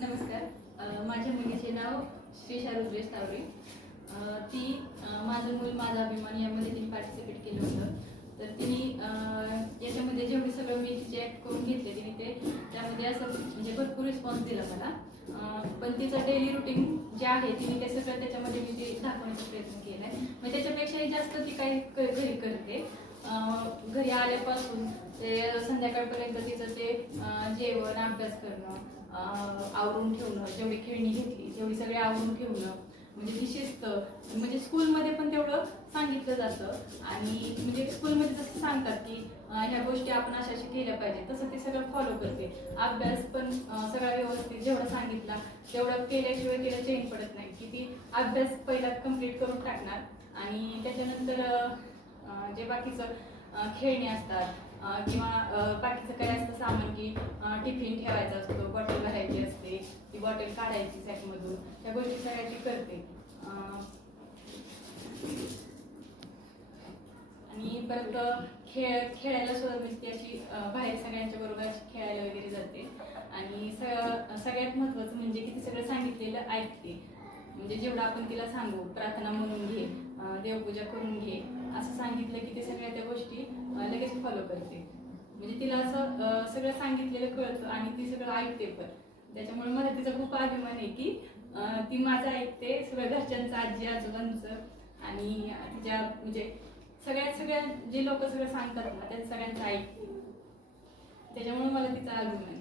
नमस्कार. माझ्या मुलीचे नाव श्री शारुद्रेश तावरे ती माझं मूल माझा अभिमान यामध्ये तिने पार्टिसिपेट केलं होतं. तर तिने याच्यामध्ये जेवढे सगळं मी तिचे ॲक्ट करून घेतले तिने ते त्यामध्ये असं म्हणजे भरपूर रिस्पॉन्स दिला मला. पण तिचं डेली रुटीन जे आहे तिने ते सगळं त्याच्यामध्ये मी ते दाखवण्याचा प्रयत्न केला आहे मग त्याच्यापेक्षाही जास्त ती काही घरी करते. घरी आल्यापासून ते संध्याकाळपर्यंत तिचं ते जेवण अभ्यास करणं आवरून ठेवणं जेवढी खेळणी घेतली तेवढी सगळी आवरून ठेवणं म्हणजे ती शिस्त म्हणजे स्कूलमध्ये पण तेवढं सांगितलं जातं. आणि म्हणजे स्कूलमध्ये जसं सांगतात की ह्या गोष्टी आपण अशा अशा केल्या पाहिजे तसं ते सगळं फॉलो करते. अभ्यास पण सगळा व्यवस्थित जेवढं सांगितला तेवढं केल्याशिवाय तिला चेन पडत नाही. की ती अभ्यास पहिला कंप्लीट करून टाकणार. आणि त्याच्यानंतर जे बाकीचं खेळणी असतात किंवा बाकीचं काय असतं सामान की टिफिन ठेवायचा असतो बॉटल भरायची असते ती बॉटल काढायची सॅकमधून त्या गोष्टी सगळ्याची करते. आणि परत खेळ खेळायला सुद्धा म्हणजे ती अशी बाहेर सगळ्यांच्या बरोबर अशी खेळायला वगैरे जाते. आणि सगळ्यात महत्त्वाचं म्हणजे की ती सगळं सांगितलेलं ऐकते. म्हणजे जेवढं आपण तिला सांगू प्रार्थना म्हणून घे देवपूजा करून घे. असं सांगितलं की ते सगळ्या त्या गोष्टी लगेच फॉलो करते. म्हणजे तिला असं सगळं सांगितलेलं कळतं आणि ती सगळं ऐकते पण. त्याच्यामुळे मला तिचा खूप अभिमान आहे की ती माझं ऐकते सगळ्या घरच्यांचं आजी आजोबांचं आणि तिच्या म्हणजे सगळ्यात सगळ्या जे लोक सगळं सांगतात ना त्या सगळ्यांचं ऐकते. त्याच्यामुळे मला तिचा अभिमान आहे.